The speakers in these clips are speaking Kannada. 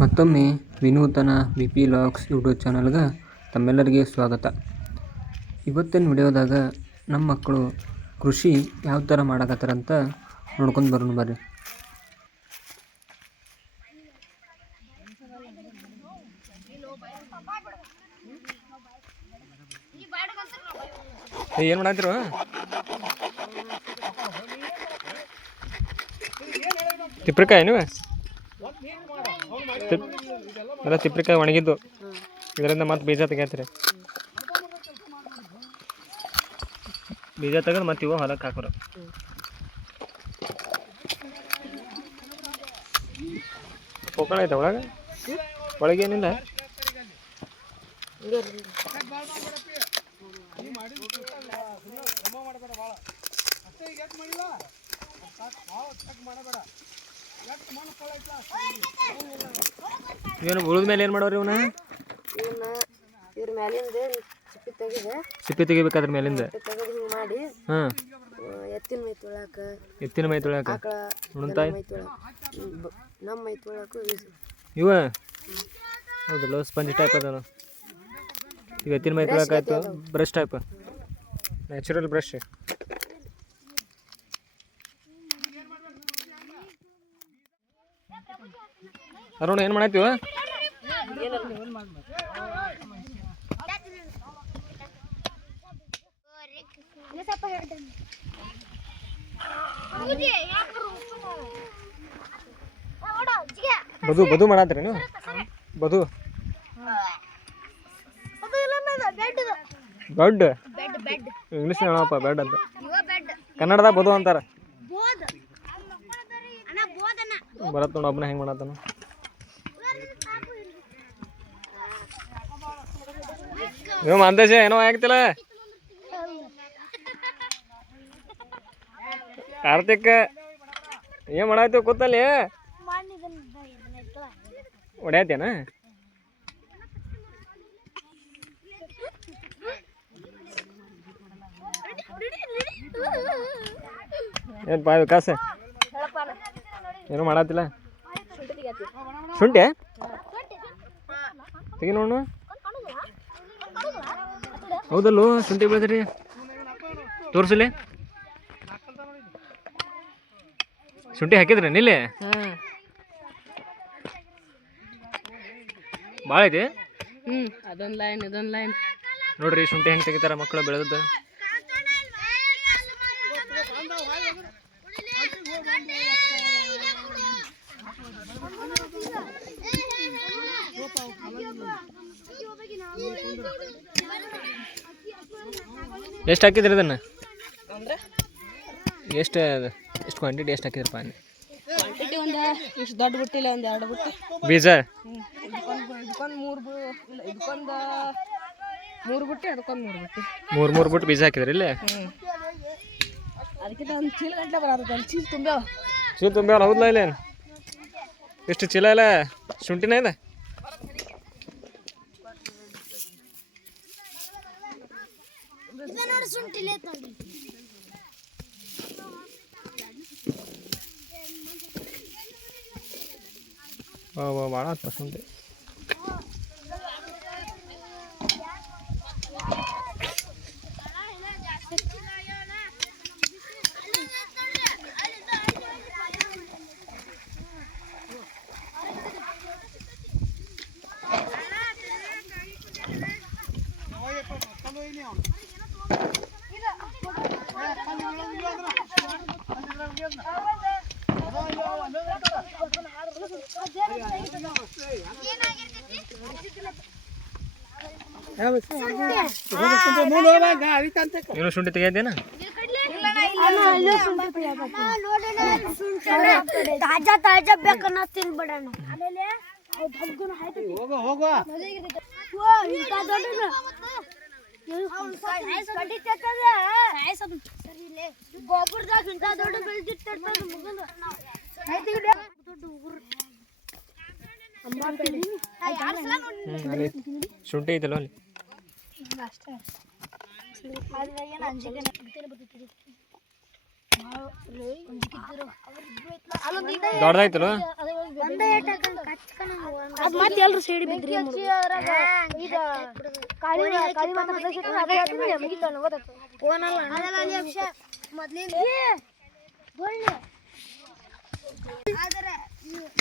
ಮತ್ತೊಮ್ಮೆ ವಿನೂತನ ಬಿ ಪಿ ಲಾಗ್ಸ್ ಯೂಟ್ಯೂಬ್ ಚಾನಲ್ಗೆ ತಮ್ಮೆಲ್ಲರಿಗೆ ಸ್ವಾಗತ. ಇವತ್ತಿನ ವಿಡಿಯೋದಾಗ ನಮ್ಮ ಮಕ್ಕಳು ಕೃಷಿ ಯಾವ ಥರ ಮಾಡಕತ್ತಾರಂತ ನೋಡ್ಕೊಂಡು ಬರೋಣ ಬರ್ರಿ. ಏನು ಮಾಡತ್ತಿರು? ತಿಪ್ರಿಕಾಯಿ ನೀವು ಎಲ್ಲ ತಿಪ್ರಿಕಾಯಿ ಒಣಗಿದ್ದು, ಇದರಿಂದ ಮತ್ತೆ ಬೀಜ ತೆಗಿತೀರಿ. ಬೀಜ ತೆಗೆದು ಮತ್ತೆ ಇವು ಹೊಲಕ್ಕೆ ಹಾಕೋರು. ಪೋಕಳ ಐತೆ ಒಳಗೆ ಏನಿಲ್ಲ. ಏನು ಉಳಿದ ಮೇಲೆ ಏನು ಮಾಡೋರಿ ಇವನ್ನ? ಸಿಪ್ಪಿ ತೆಗಿಬೇಕಾದ್ರ ಮೇಲಿಂದ ಹಾಂ. ಎತ್ತಿನ ಮೈ ತೊಳ್ಯಾಕ ಉಣ್ತಾಯಿ ಇವ ಹೌದಲ್ಲ, ಸ್ಪಂಜ್ ಟೈಪ್ ಅದ. ಈಗ ಎತ್ತಿನ ಮೈ ತೊಳ್ಯಾಕ ಆಯ್ತು, brush type, natural brush. Aruna ಏನು ಮಾಡತ್ತೀವ? ಬದು ಮಾಡತ್ರಿ ನೀವು? ಬದು ಬೆಡ್ ಇಂಗ್ಲೀಷ್ ಹೇಳಪ್ಪ, ಬೆಡ್ ಅಂತ. ಕನ್ನಡದಾಗ ಬದು ಅಂತಾರ. ಬರತ್ ನೋಡ ಒಬ್ಬನ ಹೆಂಗೆ ಮಾಡತ್ತಾನ. ನೀವು ಮಂದೇಶ ಏನೋ ಆಗ್ತಿಲ್ಲ. ಕಾರ್ತಿಕ್ ಏನ್ ಮಾಡಾಯ್ತು ಕೂತಲ್ಲಿ? ಹೊಡ್ಯಾತೇನ? ಏನ್ ಪಾ ವಿಕಾಸ ಏನೋ ಮಾಡತ್ತಿಲ್ಲ? ಶುಂಠಿ ತೆಗಿ ನೋಡು. ಹೌದಲ್ಲೋ, ಶುಂಠಿ ಬೆಳೆದ್ರಿ ತೋರ್ಸಲಿ. ಶುಂಠಿ ಹಾಕಿದ್ರಿ ನಿಲ್ಲಿ? ಭಾಳ ಐತಿ. ಅದೊಂದು ಲೈನ್ ಇದೊಂದು ಲೈನ್ ನೋಡ್ರಿ. ಶುಂಠಿ ಹೆಂಗೆ ತೆಗಿತಾರ ಮಕ್ಕಳು ಬೆಳೆದದ್ದು. ಎಷ್ಟು ಹಾಕಿದ್ರಿ ಇದನ್ನು? ಎಷ್ಟು ಕ್ವಾಂಟಿಟಿ ಎಷ್ಟು ಹಾಕಿದ್ರಪ್ಪ? ಕ್ವಾಂಟಿಟಿ ಒಂದು ಇಷ್ಟು ದೊಡ್ಡ ಬುಟ್ಟಿಲ್ಲ, ಒಂದು 2 ಬುಟ್ಟಿ ಬೀಜ. ಇದಕ್ಕೊಂದು 3 ಬುಟ್ಟಿ, ಅದಕ್ಕೊಂದು 3 ಬುಟ್ಟಿ, 3 ಬುಟ್ಟಿ ಬೀಜ ಹಾಕಿದ್ರಿ ಇಲ್ಲಿ? ಅದಕ್ಕಿಂತ ಒಂದು ಚೀಲ ಗಂಟೆ ಬರೋದು. ಒಂದು ಚೀಲ ತುಂಬ್ಯಾವ. ಚೀಲ ತುಂಬ್ಯಾವ? ಹೌದಲ್ಲ. ಇಲ್ಲ ಎಷ್ಟು ಚೀಲ ಇಲ್ಲ ಶುಂಠಿನ ಇದೆ? ಭಾಳ ಆತ ಶುಂಠಿ. ಏನು ಶುಂಠಿ ತೆಗಿಯದೇನ? ತಾಜಾ ತಾಜಾ ಬೇಕನ್ನ ತಿನ್ಬಿಡೋಣ. ಗೊಬ್ಬರದಾಗ ಇಂಥ ದೊಡ್ಡ ಬೆಳೆದಿಟ್ಟಿರ್ತಾರೆ ಮುಗಿದು ಶುಂಠಿ ಐತಲ್ಲ ಅಲ್ಲಿ. ದೊಡ್ಡದಾಯ್ತಲ್ಲ ಅದು ಮತ್ತೆ ಎಲ್ಲರೂ ಸೇಡಿ ಬಿದ್ರಿ ಆದರೆ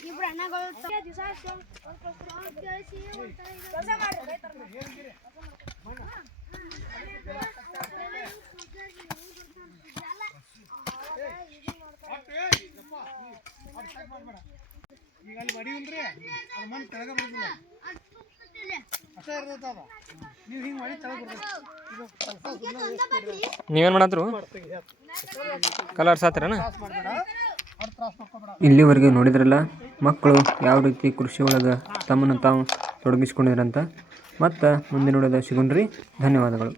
ಇಬ್ರು ಅಣ್ಣಗಳು ಕೆಲಸ ಮಾಡ್ರಿ ಈಗ ಅಲ್ಲಿ ಬಡಿಯುಲ್ರಿ ಅದು ಮಣ್ಣು ಕೆಳಗೆ ಬರ್ತದೆ ಅಷ್ಟೇ ಇರ್ತೈತೆ ಅದು ನೀವು ಹಿಂಗೆ ಮಾಡಿ ಕೆಳಗೆ ಬರ್ತದೆ ನೀವೇನು ಮಾಡತ್ರು ಕಲರ್ಸ್ ಆತ್ರನ ಮಾಡಬೇಡ ಅವ್ರು ತ್ರಾಸ ಮಾಡ್ಕೊಬೇಡ. ಇಲ್ಲಿವರೆಗೆ ನೋಡಿದ್ರಲ್ಲ ಮಕ್ಕಳು ಯಾವ ರೀತಿ ಕೃಷಿ ಒಳಗೆ ತಮ್ಮನ್ನು ತಾವು ತೊಡಗಿಸ್ಕೊಂಡಿದ್ರಂತ. ಮತ್ತು ಮುಂದಿನ ನೋಡೋದ ಸಿಗೋಣ್ರಿ. ಧನ್ಯವಾದಗಳು.